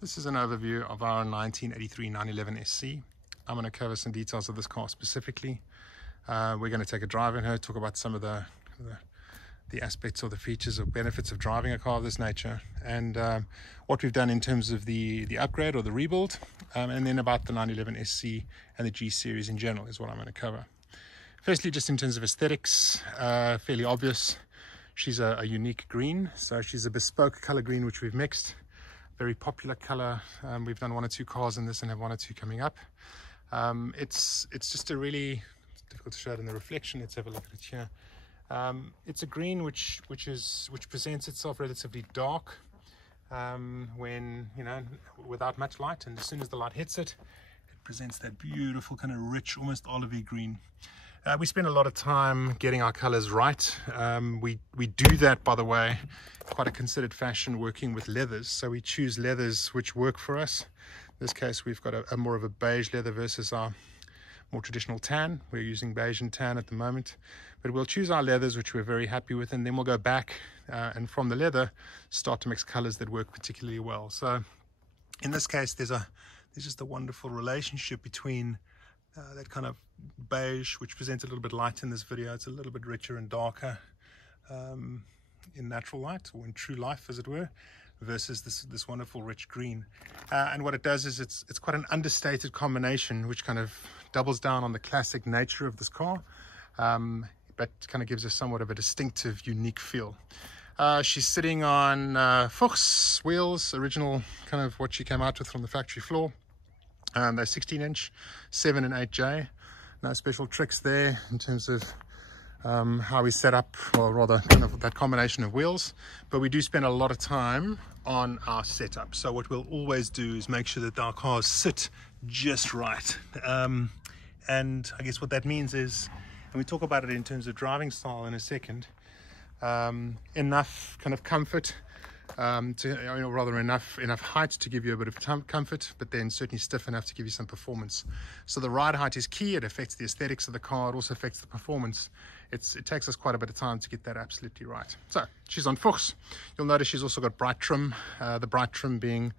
This is an overview of our 1983 911 SC. I'm going to cover some details of this car specifically. We're going to take a drive in her, talk about some of the aspects or the features or benefits of driving a car of this nature, and what we've done in terms of the upgrade or the rebuild, and then about the 911 SC and the G series in general is what I'm going to cover. Firstly, just in terms of aesthetics, fairly obvious. She's a unique green, so she's a bespoke color green which we've mixed. Very popular color. We've done one or two cars in this and have one or two coming up. It's just a really, it's difficult to show it in the reflection. Let's have a look at it here. It's a green which presents itself relatively dark when, without much light, and as soon as the light hits it, it presents that beautiful kind of rich, almost olivey green. We spend a lot of time getting our colors right. We do that, by the way, quite a considered fashion, working with leathers. So we choose leathers which work for us. In this case, we've got a more of a beige leather versus our more traditional tan. We're using beige and tan at the moment, but we'll choose our leathers which we're very happy with, and then we'll go back and from the leather start to mix colors that work particularly well. So in this case, there's just a wonderful relationship between that kind of beige, which presents a little bit light in this video. It's a little bit richer and darker in natural light, or in true life as it were, versus this wonderful rich green. And what it does is it's quite an understated combination which kind of doubles down on the classic nature of this car, but kind of gives us somewhat of a distinctive, unique feel. She's sitting on Fuchs wheels, original kind of what she came out with from the factory floor. They're 16-inch, 7 and 8J. No special tricks there in terms of how we set up, or rather kind of that combination of wheels, but we do spend a lot of time on our setup. So what we'll always do is make sure that our cars sit just right. And I guess what that means is, and we talk about it in terms of driving style in a second, enough kind of comfort, rather enough height to give you a bit of comfort, but then certainly stiff enough to give you some performance. So the ride height is key. It affects the aesthetics of the car. It also affects the performance. It takes us quite a bit of time to get that absolutely right. So she's on Fuchs. You'll notice she's also got bright trim. The bright trim being,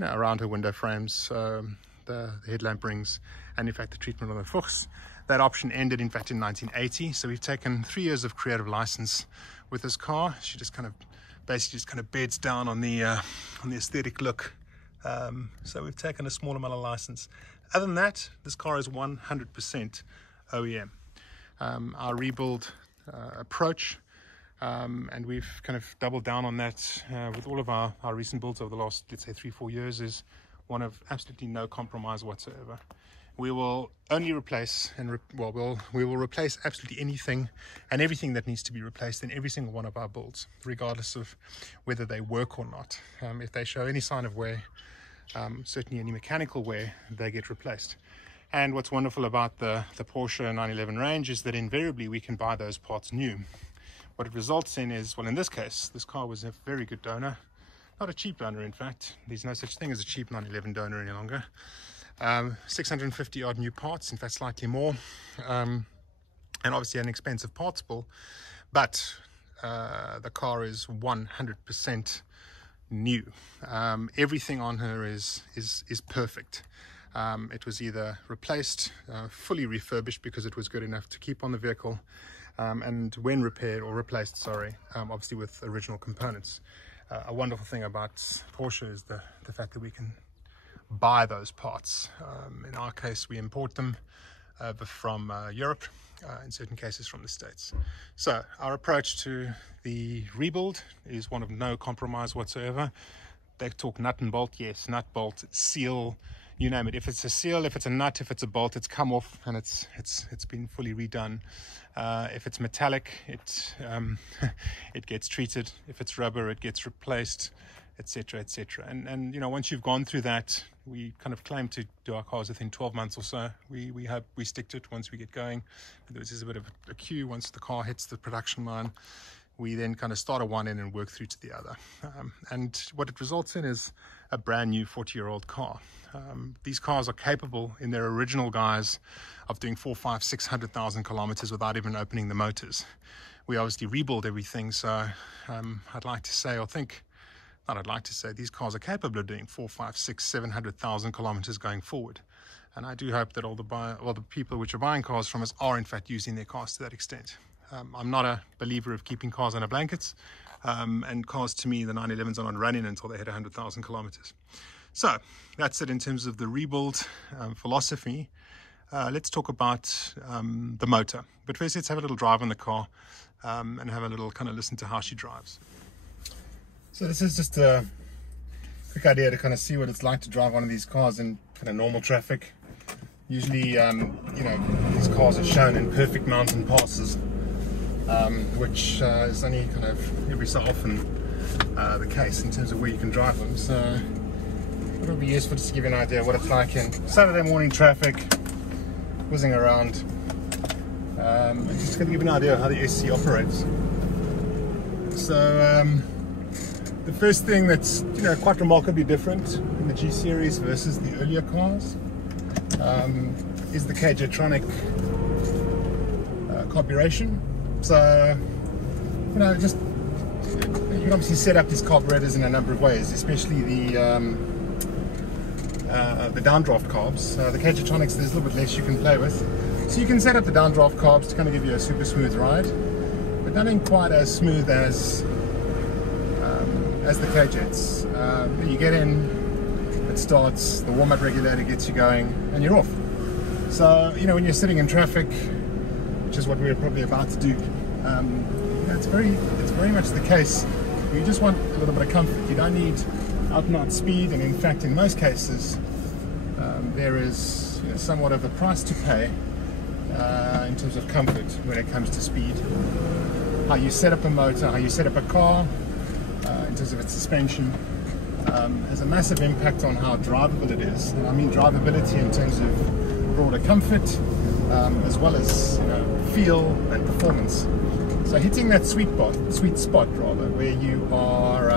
around her window frames, the headlamp rings, and in fact the treatment on the Fuchs. That option ended in fact in 1980. So we've taken 3 years of creative license with this car. She just basically just kind of beds down on the aesthetic look. So we've taken a small amount of license. Other than that, this car is 100% OEM. Our rebuild approach, and we've kind of doubled down on that with all of our recent builds over the last, let's say, 3-4 years, is one of absolutely no compromise whatsoever. We will only replace we will replace absolutely anything and everything that needs to be replaced in every single one of our builds, regardless of whether they work or not. If they show any sign of wear, certainly any mechanical wear, they get replaced. And what's wonderful about the Porsche 911 range is that invariably we can buy those parts new. What it results in is, well, in this case, this car was a very good donor. Not a cheap donor, in fact. There's no such thing as a cheap 911 donor any longer. 650 odd new parts, in fact slightly more, and obviously an expensive parts pool, but the car is 100% new. Everything on her is perfect. It was either replaced, fully refurbished because it was good enough to keep on the vehicle, and when repaired or replaced, obviously with original components. A wonderful thing about Porsche is the fact that we can buy those parts. In our case, we import them from Europe, in certain cases from the States. So our approach to the rebuild is one of no compromise whatsoever. They talk nut and bolt. Yes, nut, bolt, seal, you name it. If it's a seal, if it's a nut, if it's a bolt, it's come off and it's been fully redone. If it's metallic, it gets treated. If it's rubber, it gets replaced, etc., etc. And once you've gone through that, we kind of claim to do our cars within 12 months or so. We stick to it once we get going. There's just a bit of a queue. Once the car hits the production line, we then kind of start at one end and work through to the other. And what it results in is a brand new 40-year-old car. These cars are capable in their original guise of doing 400,000, 500,000, 600,000 kilometers without even opening the motors. We obviously rebuild everything, so I'd like to say or think not I'd like to say, these cars are capable of doing 4, 5, 6, 700,000 kilometers going forward. And I do hope that all the people which are buying cars from us are in fact using their cars to that extent. I'm not a believer of keeping cars under blankets, and cars, to me, the 911s are not running until they hit 100,000 kilometers. So that's it in terms of the rebuild philosophy. Let's talk about the motor. But first, let's have a little drive on the car and have a little kind of listen to how she drives. So this is just a quick idea to kind of see what it's like to drive one of these cars in kind of normal traffic. Usually, these cars are shown in perfect mountain passes, which is only kind of every so often the case in terms of where you can drive them. So it'll be useful just to give you an idea of what it's like in Saturday morning traffic, whizzing around. And just going to give you an idea of how the SC operates. So the first thing that's quite remarkably different in the G series versus the earlier cars is the Cagetronic carburation. So just you can obviously set up these carburetors in a number of ways, especially the downdraft carbs. The Cagetronics, there's a little bit less you can play with. So you can set up the downdraft carbs to kind of give you a super smooth ride, but nothing quite as smooth as the Cagets. You get in, it starts, the warm-up regulator gets you going, and you're off. So when you're sitting in traffic, which is what we're probably about to do, it's very much the case. You just want a little bit of comfort. You don't need out and out speed, and in fact, in most cases, there is somewhat of a price to pay in terms of comfort when it comes to speed. How you set up a motor, how you set up a car, in terms of its suspension, has a massive impact on how drivable it is. And I mean drivability in terms of broader comfort, as well as feel and performance. So hitting that sweet spot rather, where you are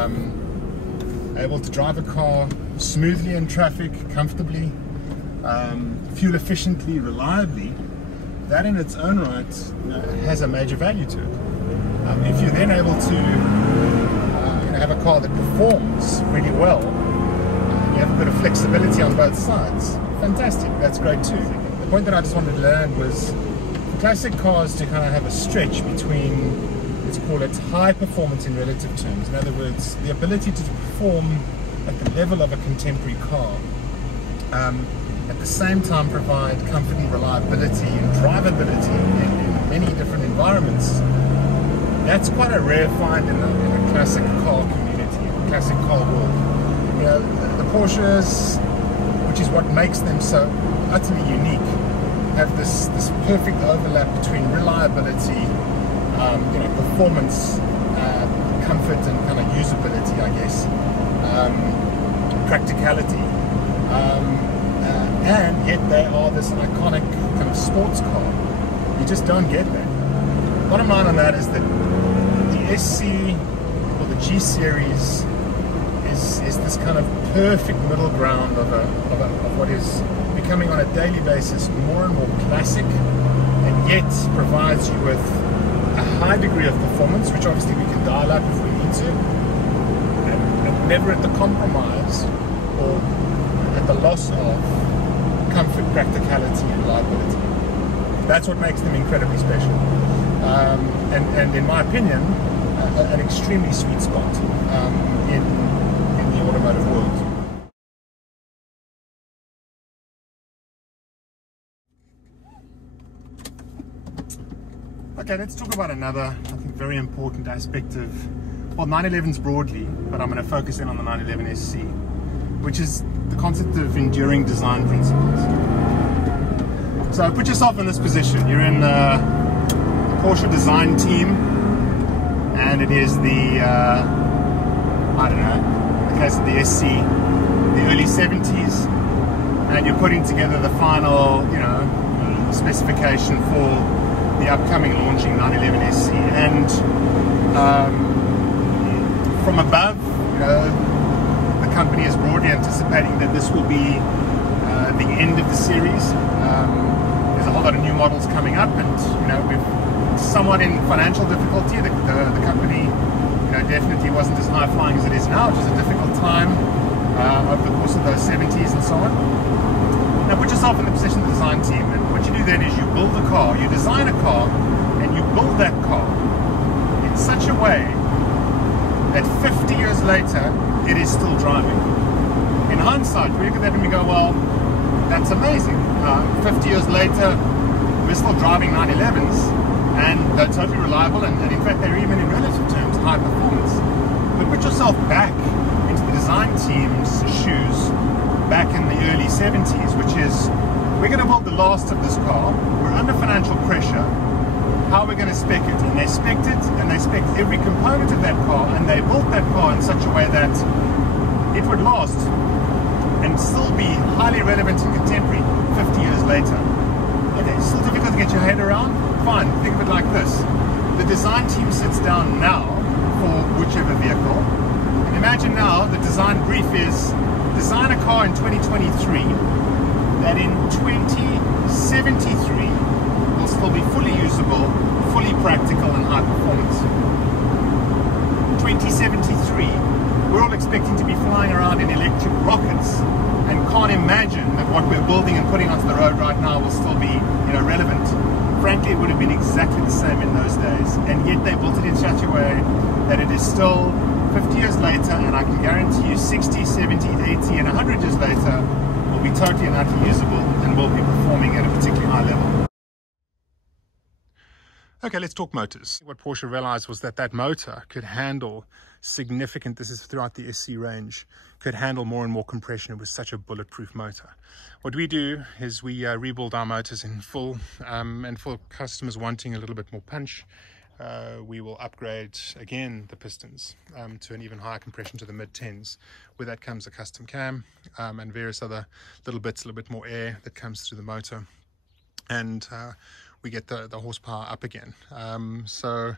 able to drive a car smoothly in traffic, comfortably, fuel efficiently, reliably, that in its own right has a major value to it. If you're then able to have a car that performs really well, you have a bit of flexibility on both sides, fantastic, that's great too. The point that I just wanted to land was for classic cars to kind of have a stretch between, let's call it, high performance in relative terms. In other words, the ability to perform at the level of a contemporary car, at the same time provide comfort and reliability and drivability in many different environments. That's quite a rare find in the classic car community, the classic car world. The Porsches, which is what makes them so utterly unique, have this perfect overlap between reliability, performance, comfort, and kind of usability, I guess, practicality, and yet they are this iconic kind of sports car. You just don't get that. Bottom line on that is that the SC or the G series is this kind of perfect middle ground of what is becoming on a daily basis more and more classic, and yet provides you with a high degree of performance, which obviously we can dial up if we need to, and never at the compromise or at the loss of comfort, practicality, and reliability. That's what makes them incredibly special. And in my opinion, an extremely sweet spot in the automotive world. Okay, let's talk about another, I think, very important aspect of, well, 911s broadly, but I'm going to focus in on the 911 SC, which is the concept of enduring design principles. So put yourself in this position. You're in the Porsche design team, and it is the, I don't know, in the case of the SC, the early 70s, and you're putting together the final, specification for the upcoming launching 911 SC. And from above, the company is broadly anticipating that this will be the end of the series. There's a whole lot of new models coming up, and we've somewhat in financial difficulty. The company definitely wasn't as high flying as it is now. It was a difficult time over the course of those 70s and so on. Now put yourself in the position of the design team, and what you do then is you build a car, you design a car, and you build that car in such a way that 50 years later it is still driving. In hindsight, we look at that and we go, well, that's amazing. 50 years later, we're still driving 911s, and they're totally reliable, and in fact they're even in relative terms high performance. But put yourself back into the design team's shoes back in the early 70s, which is, we're going to build the last of this car, we're under financial pressure, how are we going to spec it? And they spec'd it, and they spec'd every component of that car, and they built that car in such a way that it would last and still be highly relevant and contemporary 50 years later. Okay, still difficult to get your head around? Fine, think of it like this. The design team sits down now for whichever vehicle, and imagine now the design brief is design a car in 2023 that in 2073 will still be fully usable, fully practical and high performance. 2073, we're all expecting to be flying around in electric rockets and can't imagine that what we're building and putting onto the road right now will still be, relevant. Frankly, it would have been exactly the same in those days, and yet they built it in such a way that it is still 50 years later, and I can guarantee you 60, 70, 80 and 100 years later will be totally and utterly usable and will be performing at a particularly high level. Okay, let's talk motors. What Porsche realized was that that motor could handle significant, this is throughout the SC range, could handle more and more compression. It was such a bulletproof motor. What we do is we rebuild our motors in full, and for customers wanting a little bit more punch, we will upgrade again the pistons to an even higher compression to the mid-10s. With that comes a custom cam and various other little bits, a little bit more air that comes through the motor, and we get the horsepower up again. So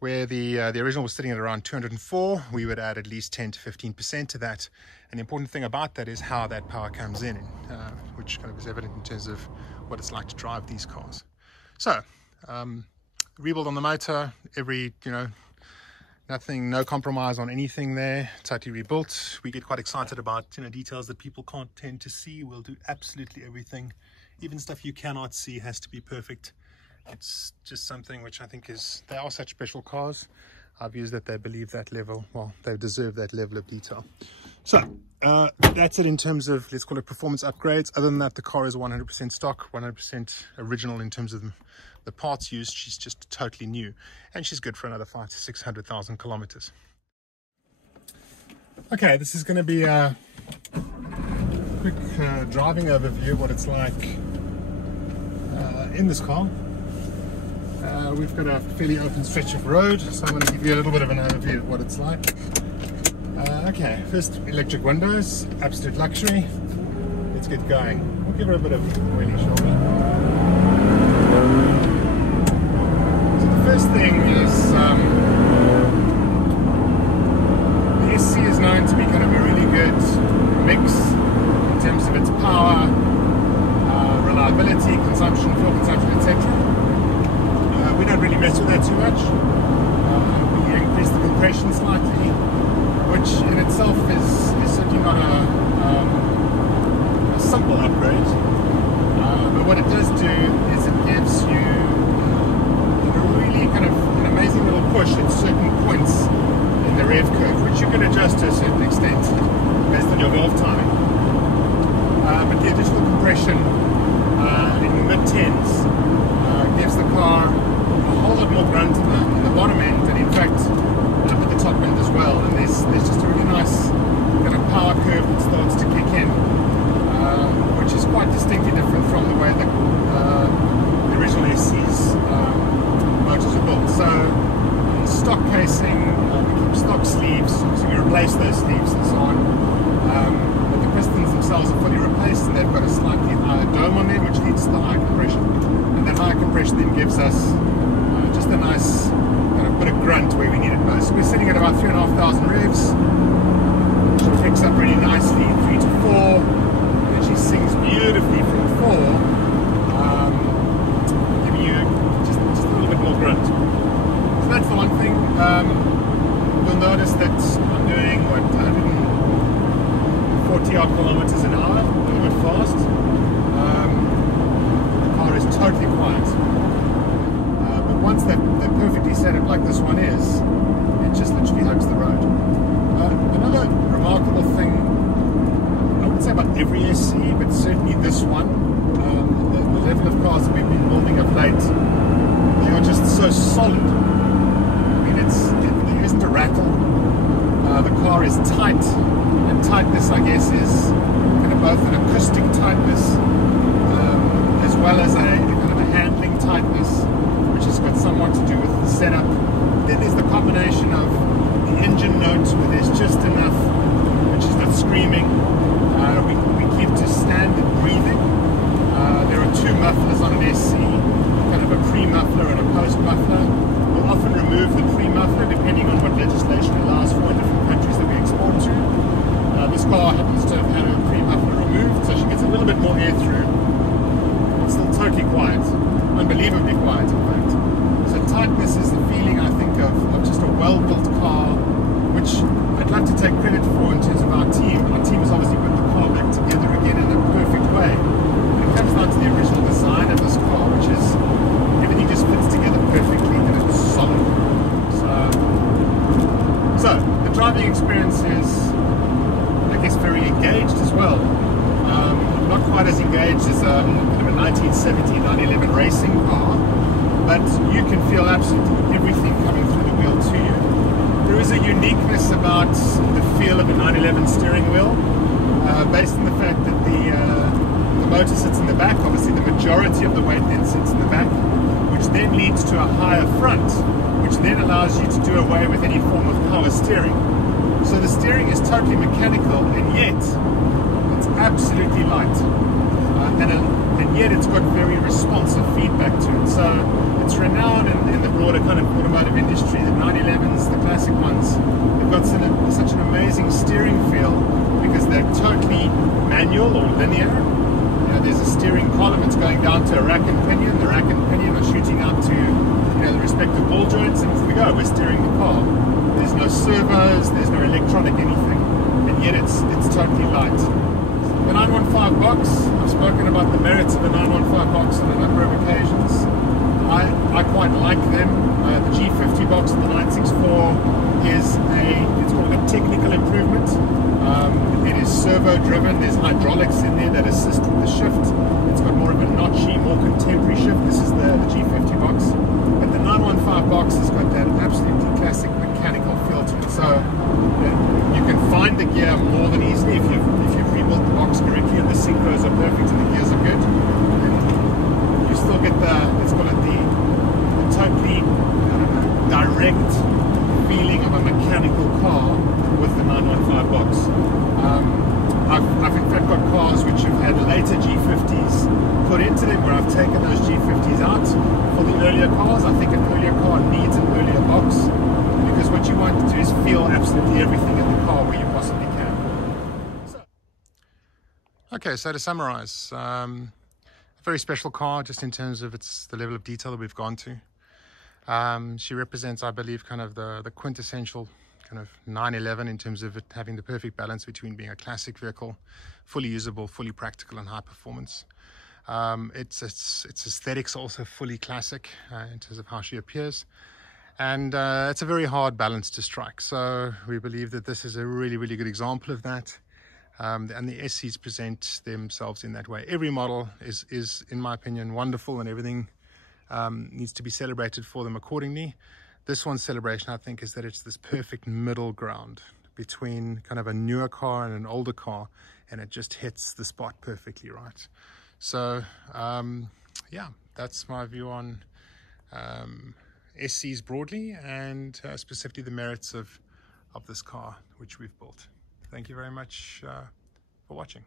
where the original was sitting at around 204, we would add at least 10 to 15% to that. And the important thing about that is how that power comes in, which kind of is evident in terms of what it's like to drive these cars. So rebuild on the motor, nothing, no compromise on anything there, totally rebuilt. We get quite excited about details that people can't tend to see. We'll do absolutely everything. Even stuff you cannot see has to be perfect. It's just something which I think they are such special cars. Our view is that they believe that level, well, they deserve that level of detail. So that's it in terms of, let's call it performance upgrades. Other than that, the car is 100% stock, 100% original in terms of the parts used. She's just totally new, and she's good for another 500,000 to 600,000 kilometers. Okay, this is going to be a quick driving overview of what it's like in this car. We've got a fairly open stretch of road, so I'm going to give you a little bit of an overview of what it's like. Okay, first electric windows, absolute luxury. Let's get going. We'll give her a bit of wheelie, shall we? So the first thing is the SC is known to be kind of a really good mix in terms of its power, reliability, consumption, fuel consumption, etc. We don't really mess with that too much. We increase the compression slightly, which in itself is certainly not a simple upgrade. But what it does do is it gives you a really kind of an amazing little push at certain points in the rev curve, which you can adjust to a certain extent based on your valve timing. But the additional compression in the mid-10s gives the car a whole lot more grunt in the bottom end, and in fact up at the top end as well. And there's just a really nice kind of power curve that starts to kick in, which is quite distinctly different from the way that the original SC's motors are built. So stock casing, we keep stock sleeves, so we replace those sleeves and so on. But the pistons themselves are fully replaced, and they've got a slightly higher dome on them, which leads to the higher compression. And that higher compression then gives us just a nice kind of bit of grunt where we need it most. So we're sitting at about 3,500 revs. She picks up really nicely, 3 to 4, and she sings beautifully from 4, giving you just a little bit more grunt. So that's the one thing. You'll notice that I'm doing, what, 140 odd kilometers an hour, a little bit fast. The car is totally quiet. But once they're perfectly set up like this one is, it just literally hugs the road. Another remarkable thing, I wouldn't say about every SC, but certainly this one, the level of cars that we've been building of late, they are just so solid. I mean, there isn't a rattle. The car is tight, and tightness, I guess, is kind of both an acoustic tightness as well as a kind of a handling tightness, which has got somewhat to do with the setup. Then there's the combination of the engine note, where there's just enough, which is not screaming. We keep to standard breathing. There are two mufflers on an SC, kind of a pre-muffler and a post-muffler. We'll often remove the pre-muffler depending on what legislation allows for in different countries that we export to. This car happens to have had a pre-muffler removed, so she gets a little bit more air through. It's still totally quiet, unbelievably quiet in fact. So tightness is the feeling, I think, of just a well-built car, which I'd like to take credit for in terms of our team. Our team has obviously put the car back together again in a perfect way. It comes down to the original design of this car, which is everything just fits together perfectly and it's solid. So the driving experience is, I guess, very engaged as well. Not quite as engaged as a 1970, 911 racing car, but you can feel absolutely everything coming through the wheel to you. There is a uniqueness about the feel of a 911 steering wheel, based on the fact that the motor sits in the back. Obviously the majority of the weight then sits in the back, which then leads to a higher front, which then allows you to do away with any form of power steering. So the steering is totally mechanical, and yet it's absolutely light, and yet it's got very responsive feedback to it. So it's renowned in the broader kind of automotive industry that 911s, the classic ones, they've got such an amazing steering feel because they're totally manual or linear. You know, there's a steering column, it's going down to a rack and pinion. The rack and pinion are shooting out to, you know, the respective ball joints, and we go, we're steering the car. There's no servos, there's no electronic anything, and yet it's totally light. The 915 box, I've spoken about the merits of the 915 box on a number of occasions. I quite like them. The G50 box and the 964 is it's called a technical improvement. It is servo driven, there's hydraulics in there that assist with the shift. It's got more of a notchy, more contemporary shift. This is the G50 box. But the 915 box has got that absolutely classic mechanical feel to it. So you can find the gear more than easily if you've rebuilt the box correctly, and the synchros are perfect and the gears are good. And you still get let's call it the totally direct feeling of a mechanical car with the 915 box. I've in fact got cars which have had later G50s put into them where I've taken those G50s out for the earlier cars. I think an earlier car needs an earlier box because what you want to do is feel absolutely everything in the car where you possibly can. Okay, so to summarize, a very special car just in terms of the level of detail that we've gone to. She represents, I believe, kind of the quintessential kind of 911 in terms of it having the perfect balance between being a classic vehicle, fully usable, fully practical, and high performance. Its aesthetics are also fully classic in terms of how she appears, and it's a very hard balance to strike. So we believe that this is a really, really good example of that. And the SCs present themselves in that way. Every model is in my opinion, wonderful, and everything needs to be celebrated for them accordingly. This one's celebration, I think, is that it's this perfect middle ground between kind of a newer car and an older car, and it just hits the spot perfectly right. So yeah, that's my view on SCs broadly, and specifically the merits of this car which we've built. Thank you very much for watching.